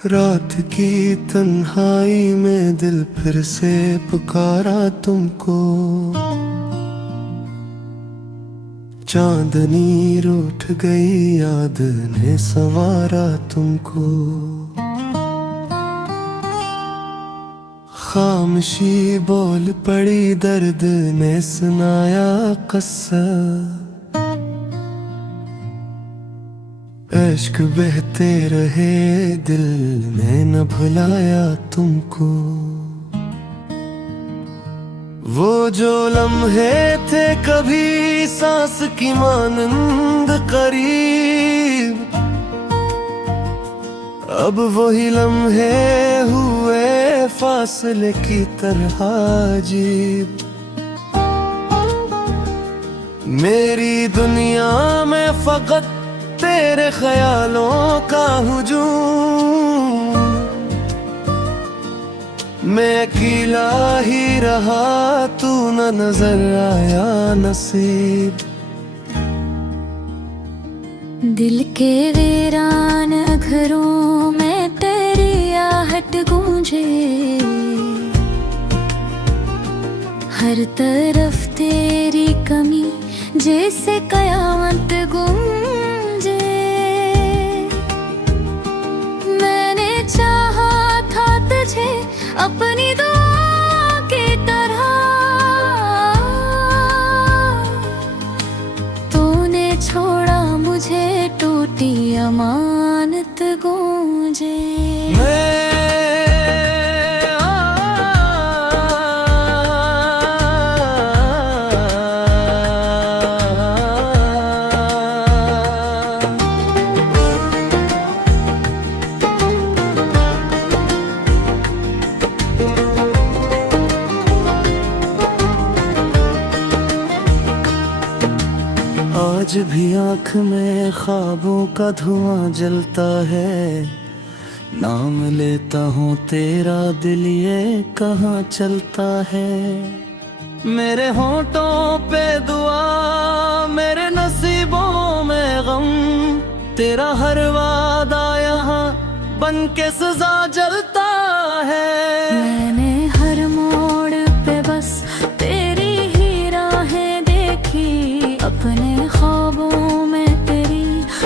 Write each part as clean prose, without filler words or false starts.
रात की तन्हाई में दिल फिर से पुकारा तुमको। चांदनी रूठ गई, याद ने संवारा तुमको। खामोशी बोल पड़ी, दर्द ने सुनाया कस्सा। अश्क बहते रहे, दिल ने न भुलाया तुमको। वो जो लम्हे थे कभी सांस की मानंद करीब, अब वही लम्हे हुए फासले की तरह अजीब। मेरी दुनिया में फकत तेरे ख्यालों का हुजूम, मैं अकेला ही रहा, तू न नजर आया नसीब। दिल के वीरान घरों में तेरी आहट गूंजे, हर तरफ तेरी कमी जैसे कयामत गूंजे। मैंने चाहा था तुझे अपनी दुआ की तरह, तूने छोड़ा मुझे टूटी अमानत गूंजे। आज भी आँख में ख्वाबों का धुआं जलता है, नाम लेता हूँ तेरा, दिल ये कहाँ चलता है। मेरे होठों पे दुआ, मेरे नसीबों में गम, तेरा हर वादा यहाँ बन के सजा जलता है। मैंने हर मोड़ पे बस तेरी ही राहें देखी, अपने ख्वाबों में तेरी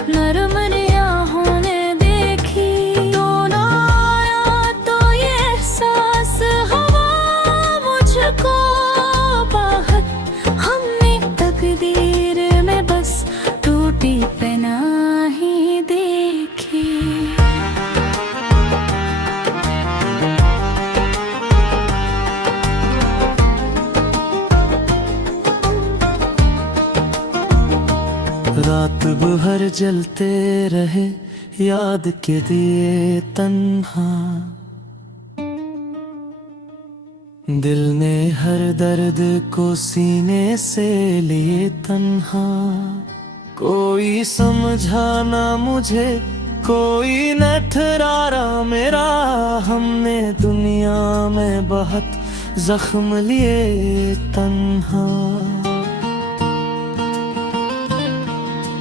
नरम निगाहों ने देखी। तो ना आया तो ये एहसास हुआ मुझको बाहर, हमने तकदीर में बस टूटी पनाही देखी। रात भर जलते रहे याद के दिए तन्हा, दिल ने हर दर्द को सीने से लिए तन्हा। कोई समझाना मुझे, कोई न ठहरा मेरा, हमने दुनिया में बहुत जख्म लिए तन्हा।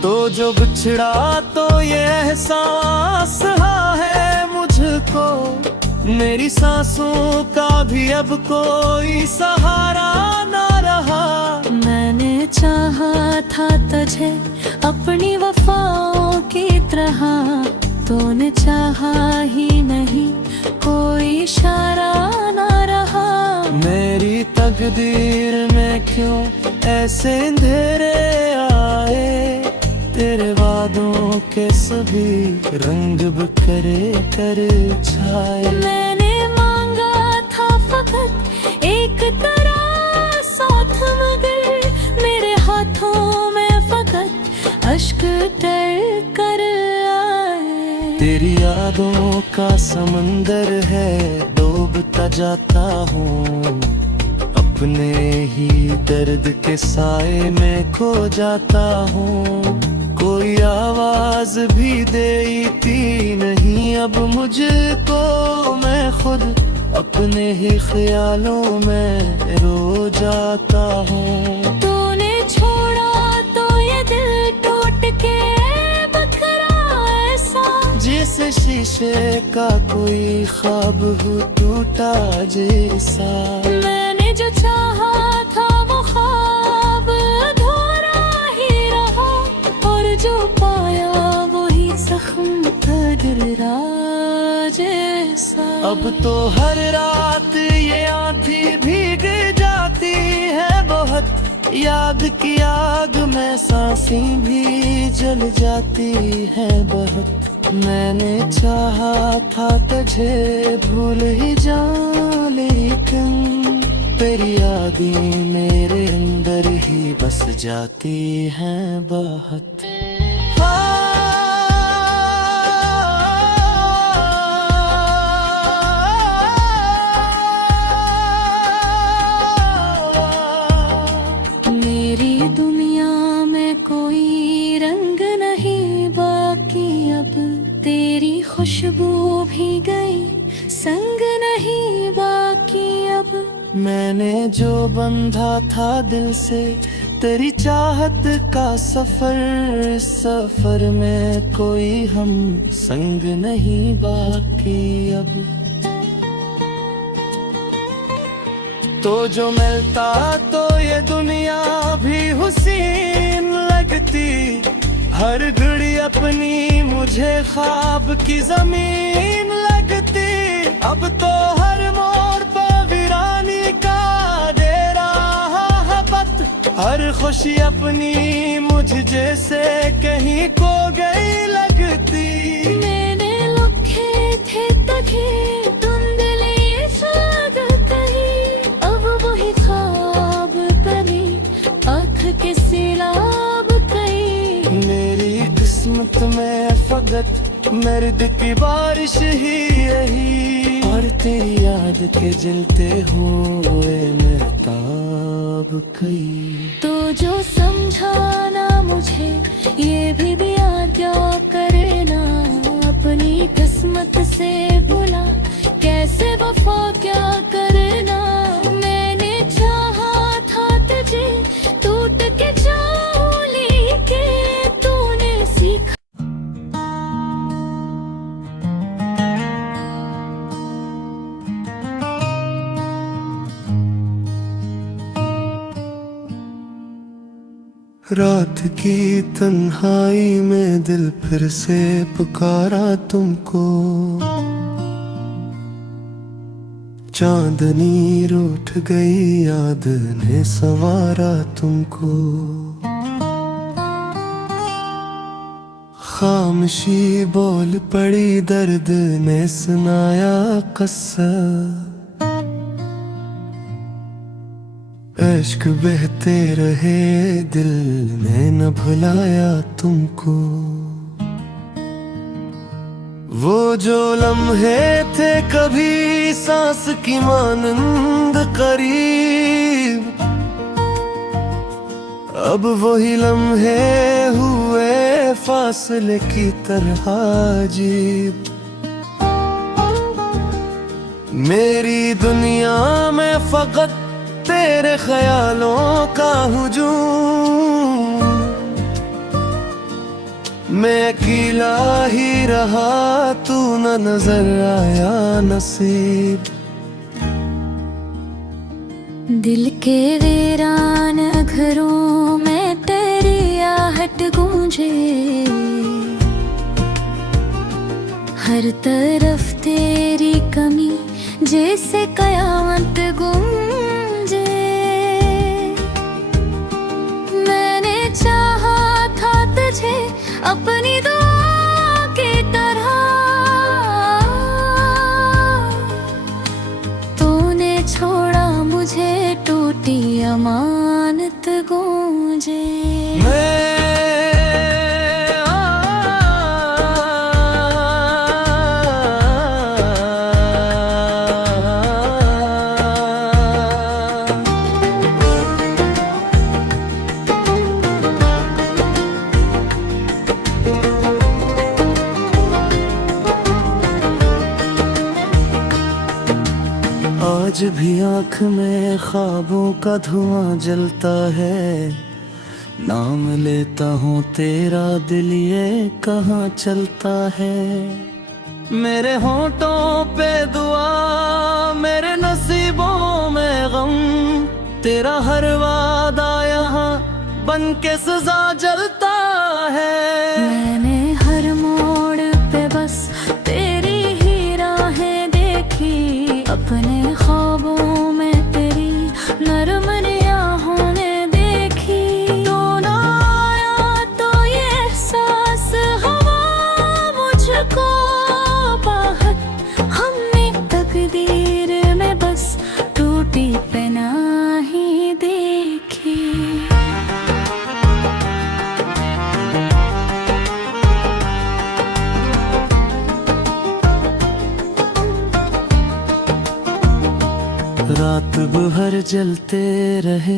तो जो बिछड़ा तो ये एहसास है मुझको, मेरी सांसों का भी अब कोई सहारा ना रहा। मैंने चाहा था तुझे अपनी वफाओं की तरह, तूने चाहा ही नहीं, कोई इशारा ना रहा। मेरी तकदीर में क्यों ऐसे अंधेरे आए, तेरे वादों के सभी रंग बिखरे कर छाए। मैंने मांगा था फकत एक तरह साथ, मगर मेरे हाथों में फकत अश्क तर कर आए। तेरी यादों का समंदर है, डूबता जाता हूँ, अपने ही दर्द के साए में खो जाता हूँ। कोई आवाज भी देती नहीं अब मुझको, मैं खुद अपने ही ख्यालों में रो जाता हूँ। तूने छोड़ा तो ये दिल टूट के बखरा ऐसा, जी जैसे शीशे का कोई ख्वाब हो टूटा जैसा। मैंने जो चाहा था वो ख्वाब अधूरा ही रहा, और जो पाया वही जख्म था गिरा जैसा। अब तो हर रात ये आंधी भीग जाती है बहुत, याद की आग में सांसें भी जल जाती है बहुत। मैंने चाहा था तुझे भूल ही जाऊं, लेकिन तेरी यादें मेरे अंदर ही बस जाती हैं बहुत। मेरी दुनिया में कोई रंग नहीं बाकी अब, तेरी खुशबू भी गई संग नहीं बाकी अब। मैंने जो बंधा था दिल से तेरी चाहत का सफर, सफर में कोई हम संग नहीं बाकी अब। तो जो मिलता तो ये दुनिया भी हुसीन लगती, हर घड़ी अपनी मुझे ख्वाब की जमीन लगती। अब तो हर मोड़ पर वीरानी का डेरा है बत, हर खुशी अपनी मुझ जैसे कहीं खो गई लगती। मैंने लुखे थे तके धुंधले साग कहीं, अब वही ख्वाब करी आँख के सिलाब कहीं। मेरी किस्मत में फकत मर्द की बारिश ही यही, और तेरी याद के जलते हुए महताब कई। तो जो समझाना मुझे ये भी दिया क्या करना, अपनी किस्मत से भुला कैसे वफा क्या करना। मैंने चाहा था तुझे टूट के जाऊं, लेके तूने सीखा। रात की तन्हाई में दिल फिर से पुकारा तुमको, चांदनी रूठ गई याद ने संवारा तुमको। खामोशी बोल पड़ी दर्द ने सुनाया कस्सा, अश्क बहते रहे दिल ने न भुलाया तुमको। वो जो लम्हे थे कभी सांस की मानंद करीब, अब वही लम्हे हुए फासले की तरह अजीब। मेरी दुनिया में फकत तेरे ख्यालों का हुजूम, मैं अकेला ही रहा तू न नजर आया नसीब। दिल के वीरान घरों में तेरी आहट गूंजे, हर तरफ तेरी कमी जैसे कयामत गूंजे। मैंने चाहा था तुझे अपनी दुआ की तरह, तूने छोड़ा मुझे टूटी अमानत गूंजे। आज भी आँख में ख्वाबों का धुआं जलता है, नाम लेता हूँ तेरा दिल ये कहाँ चलता है। मेरे होठों पे दुआ, मेरे नसीबों में गम, तेरा हर वादा यहाँ बन के सजा जलता है। मैंने हर मोड़ पे बस तेरी ही राहें देखी, अपने ख्वाबों में तेरी नरम निगाहों ने देखी। तो ना आया तो ये एहसास हवा मुझको बाहर, हमने तकदीर में बस टूटी पनाही देखी। रात भर जलते रहे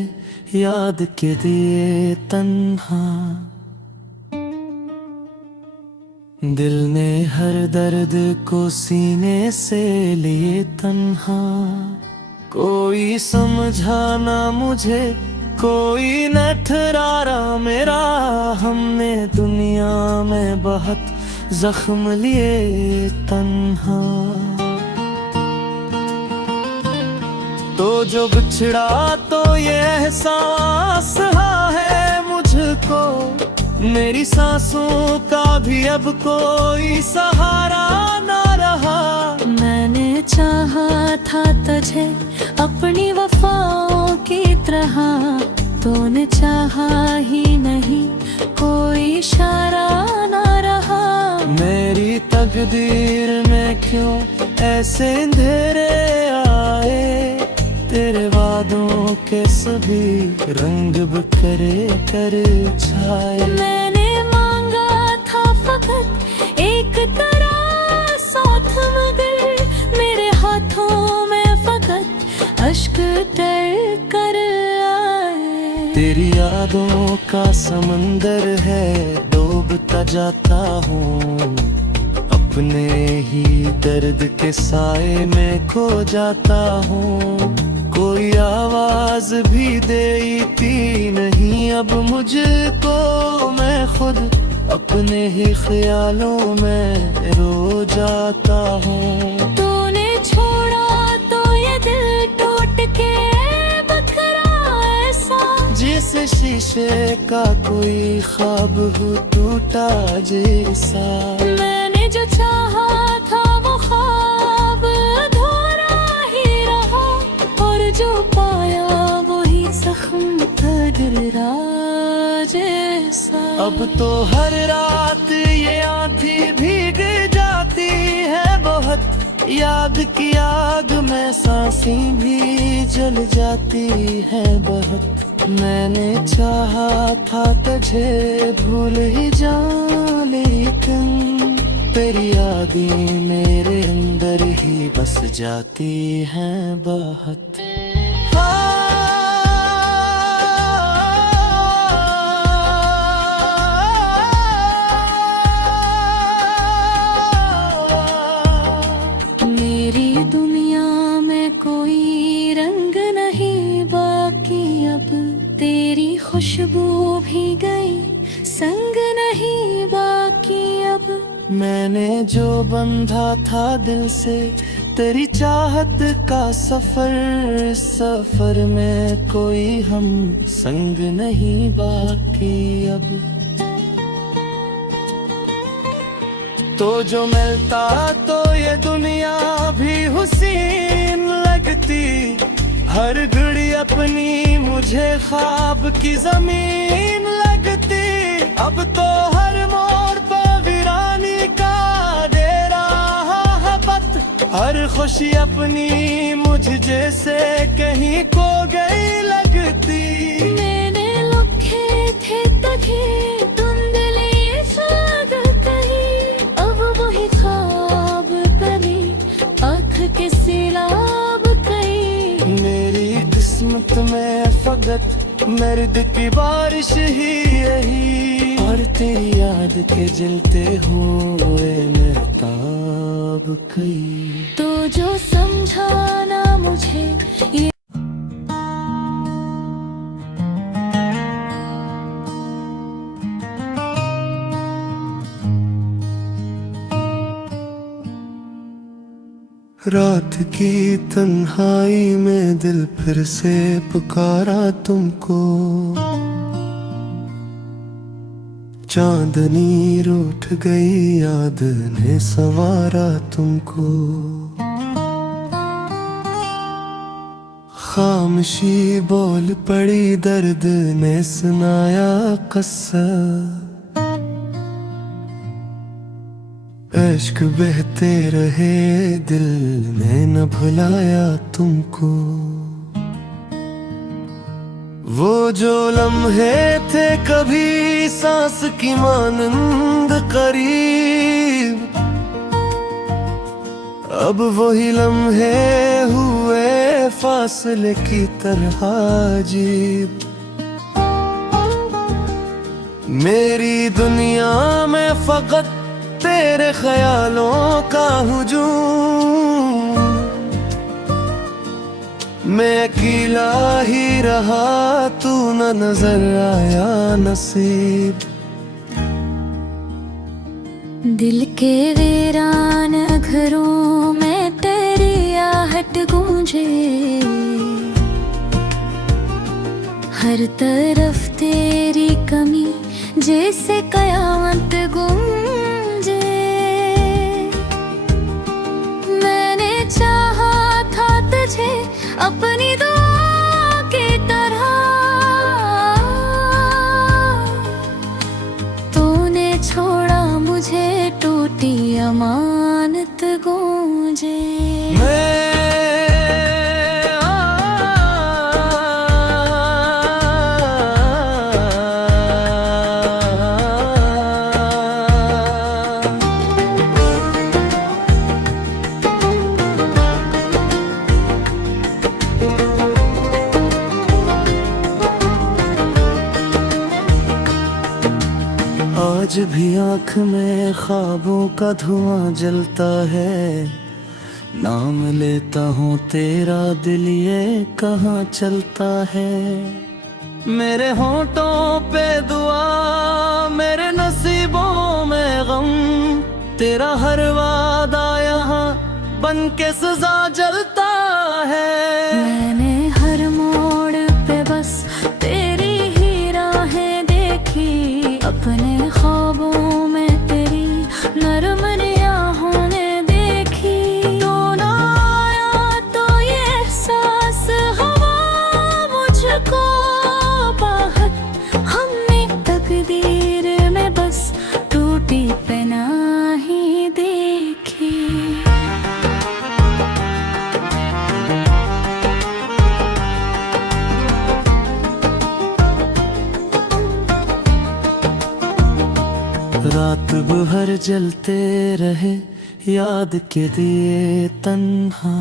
याद के दिए तन्हा, दिल ने हर दर्द को सीने से लिए तन्हा। कोई समझाना मुझे, कोई न ठहरा मेरा, हमने दुनिया में बहुत जख्म लिए तन्हा। तो जो बिछड़ा तो ये एहसास है मुझको, मेरी सांसों का भी अब कोई सहारा ना रहा। मैंने चाहा था तुझे अपनी वफाओं की तरह, तूने चाहा ही नहीं, कोई इशारा ना रहा। मेरी तकदीर में क्यों ऐसे अंधेरे आए, तेरे वादों के सभी रंग बिखरे कर छाए। मैंने मांगा था फकत एक तरह साथ, मगर मेरे हाथों में फकत अश्क तर कर आए। तेरी यादों का समंदर है, डूबता जाता हूँ, अपने ही दर्द के साए में खो जाता हूँ। कोई आवाज भी देती नहीं अब मुझको, मैं खुद अपने ही ख्यालों में रो जाता हूँ। तूने छोड़ा तो ये दिल टूट के बखरा ऐसा, जैसे शीशे का कोई ख्वाब हो टूटा जैसा। मैंने जो चाहा था वो ख्वाब अधूरा ही रहा, और जो पाया वही जख्म था दिलरा जैसा। अब तो हर रात ये आंधी भीग जाती है बहुत, याद की आग में सांसें भी जल जाती है बहुत। मैंने चाहा था तुझे भूल ही जाऊं, लेकिन तेरी यादें मेरे अंदर ही बस जाती हैं बहुत। मेरी दुनिया में कोई रंग नहीं बाकी अब, तेरी खुशबू भी गई, संग नहीं बाकी अब। मैंने जो बंधा था दिल से तेरी चाहत का सफर, सफर में कोई हम संग नहीं बाकी अब। तो जो मिलता तो ये दुनिया भी हुसीन लगती, हर घड़ी अपनी मुझे ख्वाब की जमीन लगती। अब तो हर मोड़ पर वीरानी का डेरा है पत, हर खुशी अपनी मुझ जैसे कहीं खो गई लगती। मैंने लुखे थे तके धुंधली साग कही, अब वही ख्वाब करी आँख के सिलाब कही। मेरी किस्मत में फकत मर्द की बारिश ही यही, और तेरी याद के जलते हुए महताब कई। तो जो समझाना मुझे ये रात की तन्हाई में दिल फिर से पुकारा तुमको, चांदनी रूठ गई याद ने संवारा तुमको। खामोशी बोल पड़ी दर्द ने सुनाया कस्सा, इश्क बहते रहे दिल ने न भुलाया तुमको। वो जो लम्हे थे कभी सांस की मानंद करीब, अब वही लम्हे हुए फासले की तरह अजीब। मेरी दुनिया में फकत तेरे ख्यालों का हुजूम, मैं अकेला ही रहा तू न नजर आया नसीब। दिल के वीरान घरों में तेरी आहट गूंजे, हर तरफ तेरी कमी जैसे कयामत गूंजे। मैंने चाहा था तुझे अपनी दुआ की तरह, तूने छोड़ा मुझे टूटी अमानत गूंजे। आज भी आँख में ख्वाबों का धुआं जलता है, नाम लेता हूँ तेरा दिल ये कहाँ चलता है। मेरे होठों पे दुआ मेरे नसीबों में गम, तेरा हर वादा यहाँ बन के सजा जलता है। मैंने हर मोड़ पे बस तेरी ही राहें देखी, अपने ख्वाबों में तेरी नरम निगाहों ने देखी। तू ना आया तो ये एहसास हवा मुझको बाहर, हमने तकदीर में बस टूटी पनाही देखी। रात भर जलते रहे याद के दिए तन्हा,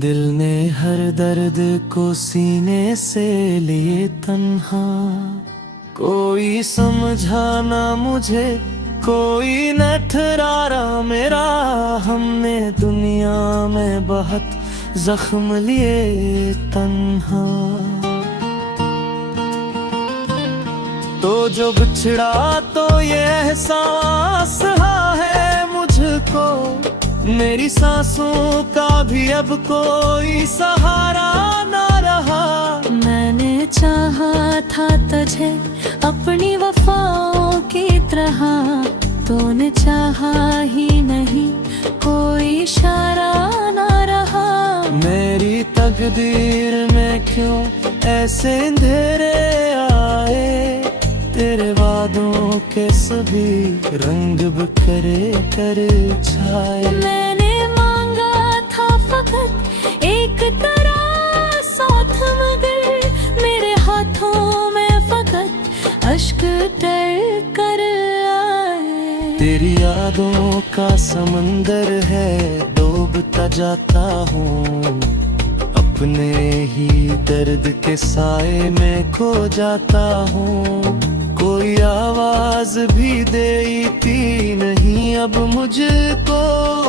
दिल ने हर दर्द को सीने से लिए तन्हा। कोई समझाना मुझे कोई न ठहरा मेरा, हमने दुनिया में बहुत जख्म लिए तन्हा। तो जो बिछड़ा तो ये एहसास है मुझको, मेरी सांसों का भी अब कोई सहारा ना रहा। मैंने चाहा था तुझे अपनी वफाओं की तरह, तूने चाहा ही नहीं कोई इशारा ना रहा। मेरी तकदीर में क्यों ऐसे अंधेरे आए, तेरे वादों के सभी रंग बिखरे कर छाए। मैंने मांगा था फकत एक तरह साथ, मगर मेरे हाथों में फकत अश्क तर कर आए। तेरी यादों का समंदर है डूबता जाता हूँ, अपने ही दर्द के साए में खो जाता हूँ। कोई आवाज भी देती नहीं अब मुझको,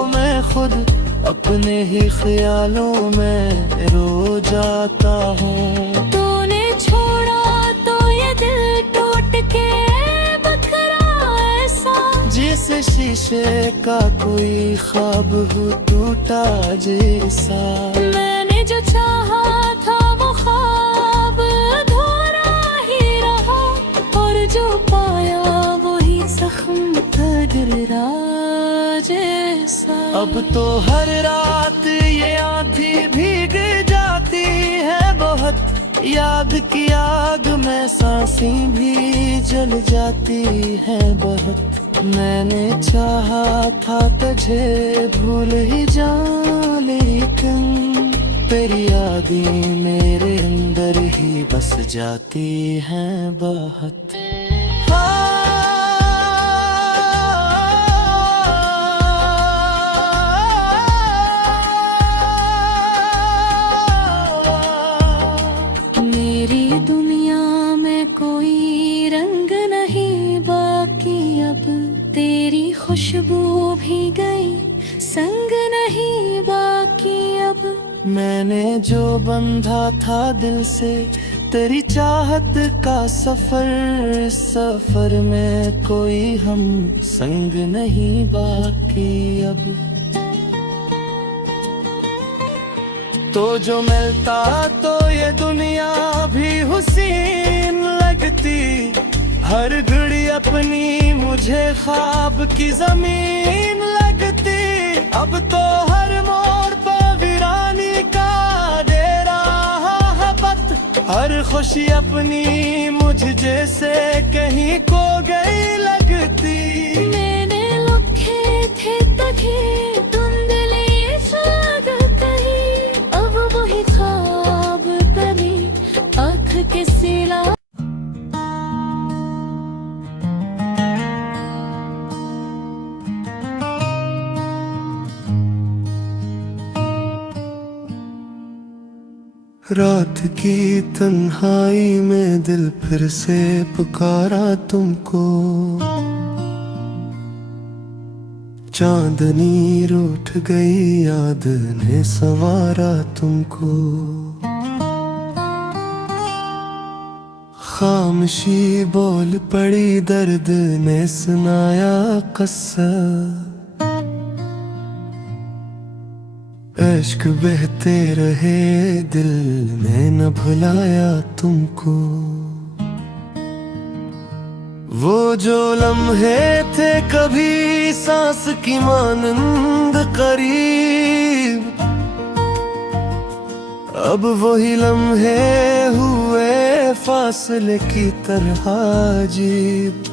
मैं खुद अपने ही ख्यालों में रो जाता हूँ। तूने छोड़ा तो ये दिल टूट के बखरा ऐसा, जिस जैसे शीशे का कोई ख्वाब हो टूटा जैसा। मैंने जो चाहा था वो ख्वाब अधूरा ही रहा, और जो पाया वही जख्म ठहरा जैसा। अब तो हर रात ये आंधी भीग जाती है बहुत, याद की आग में सांसें भी जल जाती है बहुत। मैंने चाहा था तुझे भूल ही जाऊं, लेकिन तेरी यादें मेरे अंदर ही बस जाती हैं बहुत। मेरी दुनिया में कोई रंग नहीं बाकी अब, तेरी खुशबू भी गई संग नहीं बाकी अब। मैंने जो बंधा था दिल से तेरी चाहत का सफर, सफर में कोई हम संग नहीं बाकी अब। तो जो मिलता तो ये दुनिया भी हुसीन लगती, हर घड़ी अपनी मुझे ख्वाब की जमीन लगती। अब तो हर मोड़ पर वीरानी का डेरा है बत, हर खुशी अपनी मुझ जैसे कहीं खो गई लगती। मैंने लिखे थे तभी धुंधली साग कही, अब वही ख्वाब कभी आँख के सिला। रात की तन्हाई में दिल फिर से पुकारा तुमको, चांदनी रूठ गई याद ने संवारा तुमको। खामोशी बोल पड़ी दर्द ने सुनाया किस्सा, अश्क बहते रहे दिल ने न भुलाया तुमको। वो जो लम्हे थे कभी सांस की मानंद करीब, अब वही लम्हे हुए फासले की तरह अजीब।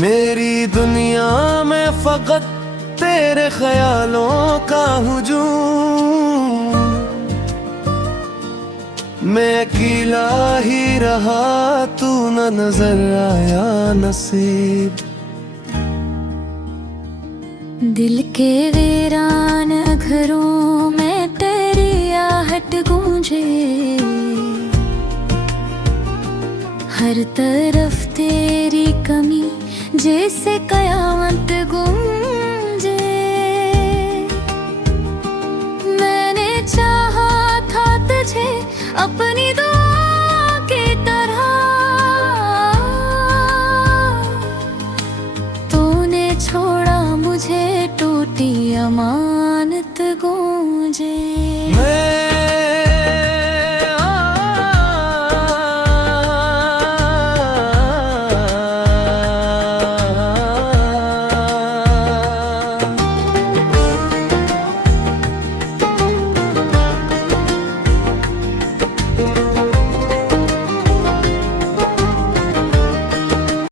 मेरी दुनिया में फकत तेरे ख्यालों का हुजूम, मैं अकेला ही रहा तू न नजर आया नसीब। दिल के वीरान घरों में तेरी आहट गूंजे, हर तरफ तेरी कमी जैसे कयामत गूंजे। मैंने चाहा था तुझे अपनी दुआ की तरह, तूने छोड़ा मुझे टूटी अमानत गूंजे।